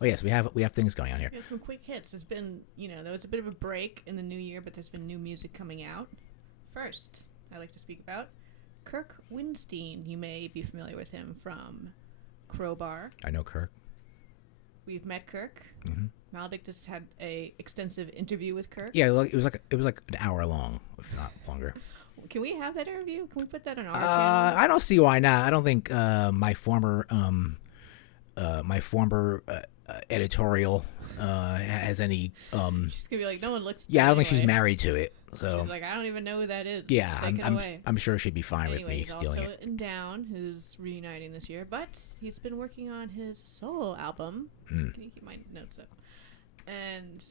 Oh yes, we have things going on here. We have some quick hits. There's been, there was a bit of a break in the new year, but there's been new music coming out. First, I'd like to speak about Kirk Windstein. You may be familiar with him from Crowbar. I know Kirk. We've met Kirk. Mm-hmm. Maldic just had a extensive interview with Kirk. Yeah, it was like an hour long, if not longer. Can we have that interview? Can we put that on our channel? I don't see why not. I don't think my former editorial has any. She's gonna be like, no one looks. Yeah, I don't anyway. think she's married to it. So she's like, I don't even know who that is. Yeah, Take it away. I'm sure she'd be fine with me He's stealing also it. in Down, who's reuniting this year, but he's been working on his solo album. Mm. Can you keep my notes up? And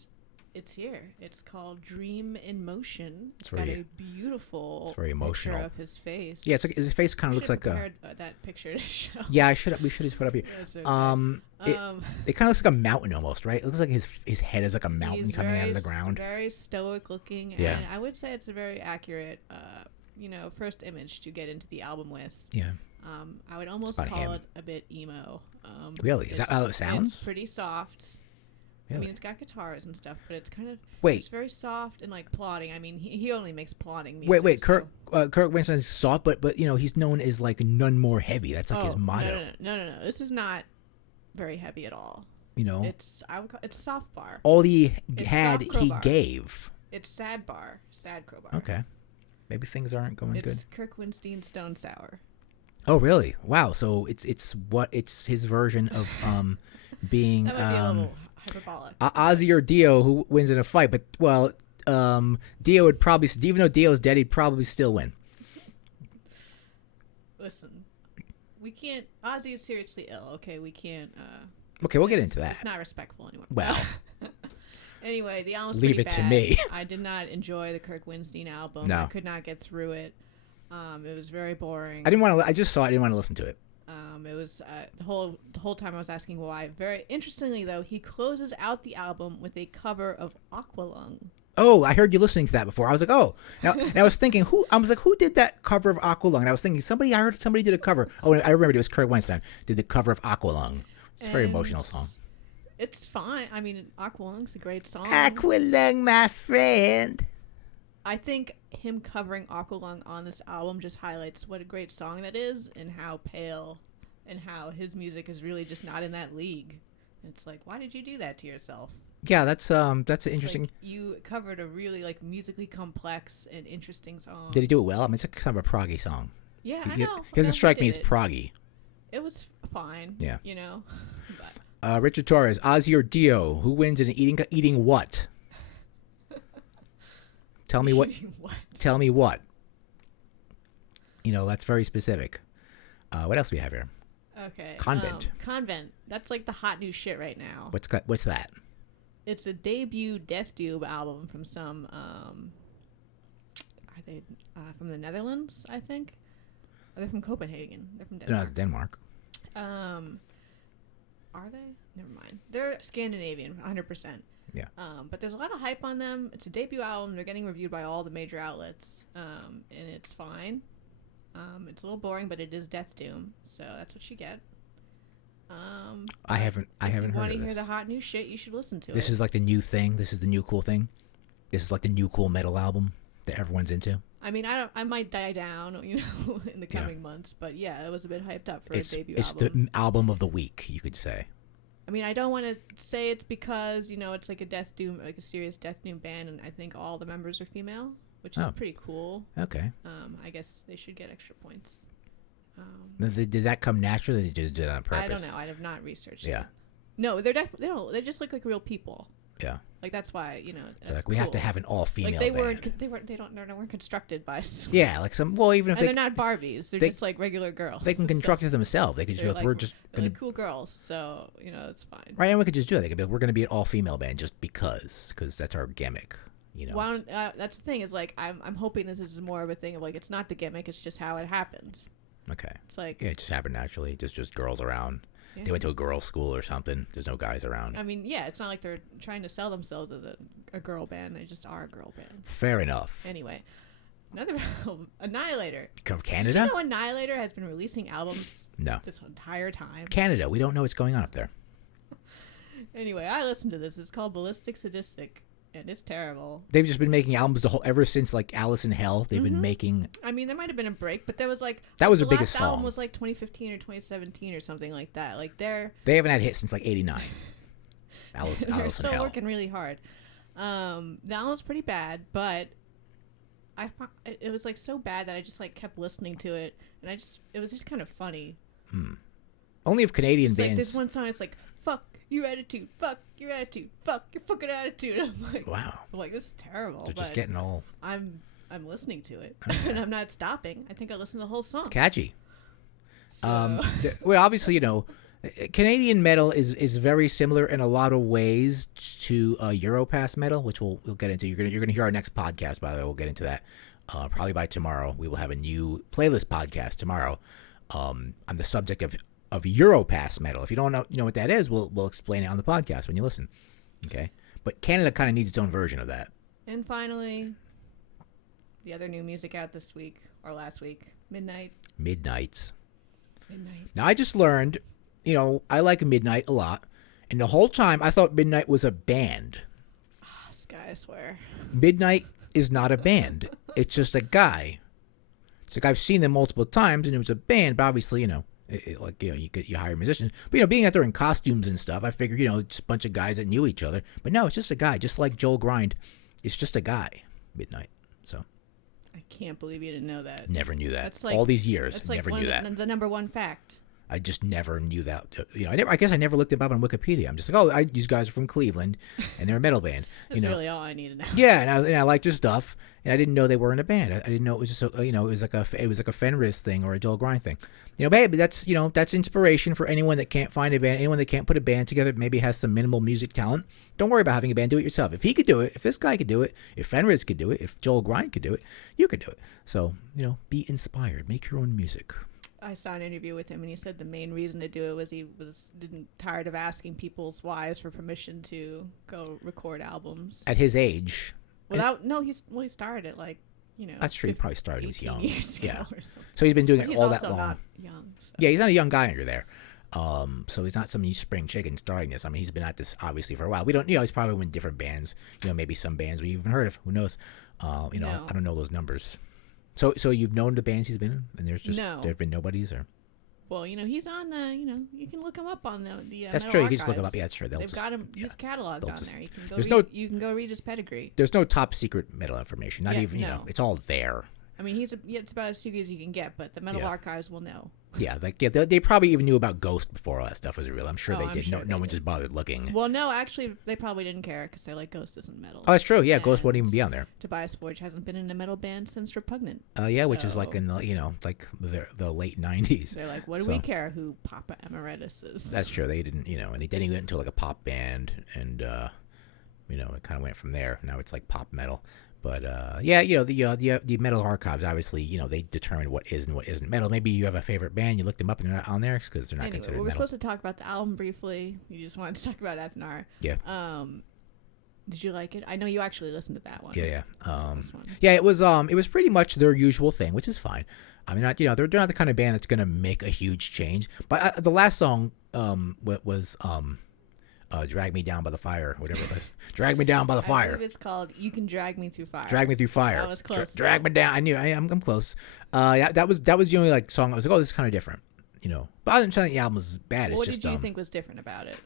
it's here. It's called Dream in Motion. It's got a beautiful very emotional picture of his face. Yeah, it's like his face kind of looks like that picture to show. Yeah, we should have put it up here. Okay. It kind of looks like a mountain almost, right? It looks like his head is like a mountain coming out of the ground. Very stoic looking, and yeah. I would say it's a very accurate, first image to get into the album with. Yeah. I would almost call it a bit emo. Really? Is that how it sounds? It's pretty soft. Really? I mean, it's got guitars and stuff, but it's kind of Wait. It's very soft and like plodding. I mean, he only makes plodding music. Wait, Kirk Windstein is soft, but he's known as like none more heavy. That's like his motto. No. This is not very heavy at all. It's soft bar. All he gave. It's sad bar, sad crowbar. Okay, maybe things aren't going good. It's Kirk Windstein Stone Sour. Oh really? Wow. So it's his version of being that might be a little hyperbolic. Ozzy or Dio who wins in a fight, but Dio would probably, even though Dio's dead, he'd probably still win. Listen, we can't. Ozzy is seriously ill. Okay, we can't. Okay, we'll get into that. It's not respectful anymore. Well. Anyway, the album's leave pretty it bad. to me. I did not enjoy the Kirk Windstein album. No. I could not get through it. It was very boring. I didn't want to. I just saw it. I didn't want to listen to it. It was the whole time I was asking why. Very interestingly, though, he closes out the album with a cover of Aqualung. Oh, I heard you listening to that before. I was like, oh. Now, and I was thinking, who did that cover of Aqualung? And I was thinking, I heard somebody did a cover. Oh, I remembered it was Kirk Windstein did the cover of Aqualung. It's a very emotional song. It's fine. I mean, Aqualung's a great song. Aqualung, my friend. I think him covering Aqualung on this album just highlights what a great song that is and how pale and how his music is really just not in that league. It's like, why did you do that to yourself? Yeah, that's an interesting. Like, you covered a really like musically complex and interesting song. Did he do it well? I mean, it's kind of a proggy song. Yeah, I know. He doesn't strike me as proggy. It was fine. Yeah. But. Richard Torres, Ozzy or Dio, who wins in eating what? Tell me what. Tell me what. That's very specific. What else do we have here? Okay. Convent. Convent. That's like the hot new shit right now. What's that? It's a debut Death Doom album from some. Are they from the Netherlands? I think. Are they from Copenhagen? They're from Denmark. No, it's Denmark. Are they? Never mind. They're Scandinavian, 100%. Yeah. But there's a lot of hype on them. It's a debut album. They're getting reviewed by all the major outlets. And it's fine. It's a little boring, but it is Death Doom, so that's what you get. I haven't heard of this. Want to hear the hot new shit? You should listen to it. This is like the new thing. This is the new cool thing. This is like the new cool metal album that everyone's into. I mean, I might die down, in the coming months, but yeah, it was a bit hyped up for a debut album. It's the album of the week, you could say. I mean, I don't want to say it's because it's like a Death Doom, like a serious Death Doom band, and I think all the members are female, which is pretty cool. Okay. I guess they should get extra points. Did that come naturally? Or they just did it on purpose? I don't know. I have not researched. Yeah. It. No, they just look like real people. Yeah. Like that's why like we have to have an all-female like band. They weren't constructed by. Yeah, like some. Well, even if they're not Barbies, they're just like regular girls. They can construct it themselves. They could just be like, we're just gonna cool girls, so it's fine. Right, and we could just do that. They could be like, we're gonna be an all-female band just because that's our gimmick. Well, that's the thing is like I'm hoping that this is more of a thing of like it's not the gimmick, it's just how it happens. Okay. It's like it just happened naturally. Just girls around. Yeah. They went to a girls' school or something. There's no guys around. I mean, yeah, it's not like they're trying to sell themselves as a girl band. They just are a girl band. Fair enough. Anyway, another Annihilator. From Canada? Did you know Annihilator has been releasing albums no. this entire time? Canada. We don't know what's going on up there. Anyway, I listened to this. It's called Ballistic, Sadistic, and it's terrible. They've just been making albums ever since like Alice in Hell. They've been making. I mean, there might have been a break, but there was like that was the the biggest last album song. was like 2015 or 2017 or something like that. Like they haven't had hits since like '89. Alice they're in still Hell. working really hard. The album was pretty bad, but it was like so bad that I just like kept listening to it, and it was just kind of funny. Only if Canadian It's bands. like this one song, it's like fuck your attitude, fuck your attitude, fuck your fucking attitude. I'm like, wow. I'm like, this is terrible. They're but just getting all I'm listening to it, and I'm not stopping. I think I listened to the whole song. catchy. So. Well, obviously, Canadian metal is very similar in a lot of ways to Europass metal, which we'll get into. You're gonna hear our next podcast, by the way. We'll get into that probably by tomorrow. We will have a new playlist podcast tomorrow on the subject of Europass metal. If you don't know what that is, we'll explain it on the podcast when you listen. Okay, but Canada kind of needs its own version of that. And finally, the other new music out this week or last week, Midnight. Midnight. Now I just learned, I like Midnight a lot, and the whole time I thought Midnight was a band. This guy, I swear. Midnight is not a band. It's just a guy. It's like I've seen them multiple times, and it was a band. But obviously, you hire musicians. But being out there in costumes and stuff, I figured, just a bunch of guys that knew each other. But no, it's just a guy, just like Joel Grind. It's just a guy. Midnight. So. I can't believe you didn't know that. Never knew that. That's like, all these years, that's like never knew that. The number one fact. I just never knew that. I guess I never looked them up on Wikipedia. I'm just like, these guys are from Cleveland, and they're a metal band. That's really all I need to know. Yeah, and I liked their stuff, and I didn't know they were in a band. I didn't know it was just it was like a Fenris thing or a Joel Grind thing. But that's inspiration for anyone that can't find a band, anyone that can't put a band together, maybe has some minimal music talent. Don't worry about having a band. Do it yourself. If he could do it, if this guy could do it, if Fenris could do it, if Joel Grind could do it, you could do it. So be inspired. Make your own music. I saw an interview with him, and he said the main reason to do it was he was tired of asking people's wives for permission to go record albums at his age. He started it That's true. He probably started when he was young. Years ago Yeah. or something. So he's been doing it all that also long. not young. So. Yeah, he's not a young guy under there. So he's not some new spring chicken starting this. I mean, he's been at this obviously for a while. We don't, he's probably in different bands. Maybe some bands we even heard of. Who knows? I don't know those numbers. So you've known the bands he's been in, and there've been nobodies, or? Well, he's on the, you can look him up on the that's Metal true. Archives. You can just look him up. Yeah, that's true. They've got him his catalog on there. You can go read his pedigree. There's no top secret metal information. Not even it's all there. I mean, it's about as secret as you can get, but the Metal Archives will know. Yeah, they probably even knew about Ghost before all that stuff was real. I'm sure they did. Sure no one just bothered looking. Well, no, actually, they probably didn't care because they're like, Ghost isn't metal. Oh, that's true. Yeah, and Ghost wouldn't even be on there. Tobias Forge hasn't been in a metal band since Repugnant. Which is like in the the late '90s. They're like, what do we care who Papa Emeritus is? That's true. They didn't, and they didn't get into like a pop band, and it kind of went from there. Now it's like pop metal. But the Metal Archives, obviously, they determine what is and what isn't metal. Maybe you have a favorite band, you look them up and they're not on there because they're not considered metal. We're supposed to talk about the album briefly. You just wanted to talk about Ethnar. Yeah. Did you like it? I know you actually listened to that one. Yeah. It was pretty much their usual thing, which is fine. I mean, they're not the kind of band that's gonna make a huge change. But the last song was Drag Me Down by the Fire, whatever it was. Drag Me Down by the Fire. I believe it's called You Can Drag Me Through Fire. Drag Me Through Fire. That was close. Drag Me Down. I'm close. That was the only song I was like, oh, this is kind of different. But I didn't say the album was bad. What did you think was different about it?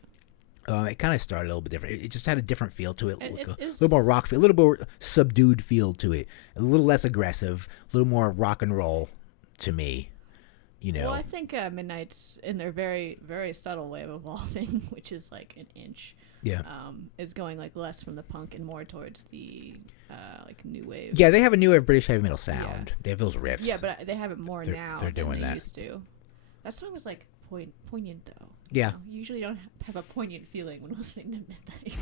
It kind of started a little bit different. It just had a different feel to it. A is... little more rock feel, a little more subdued feel to it. A little less aggressive, a little more rock and roll to me. Well, I think Midnight's in their very, very subtle way of evolving, which is like an inch. Yeah. Is going less from the punk and more towards the new wave. Yeah, they have a new wave British heavy metal sound. Yeah. They have those riffs. Yeah, but they have it more now than they used to. That song was poignant though. Yeah. You usually don't have a poignant feeling when listening to Midnight.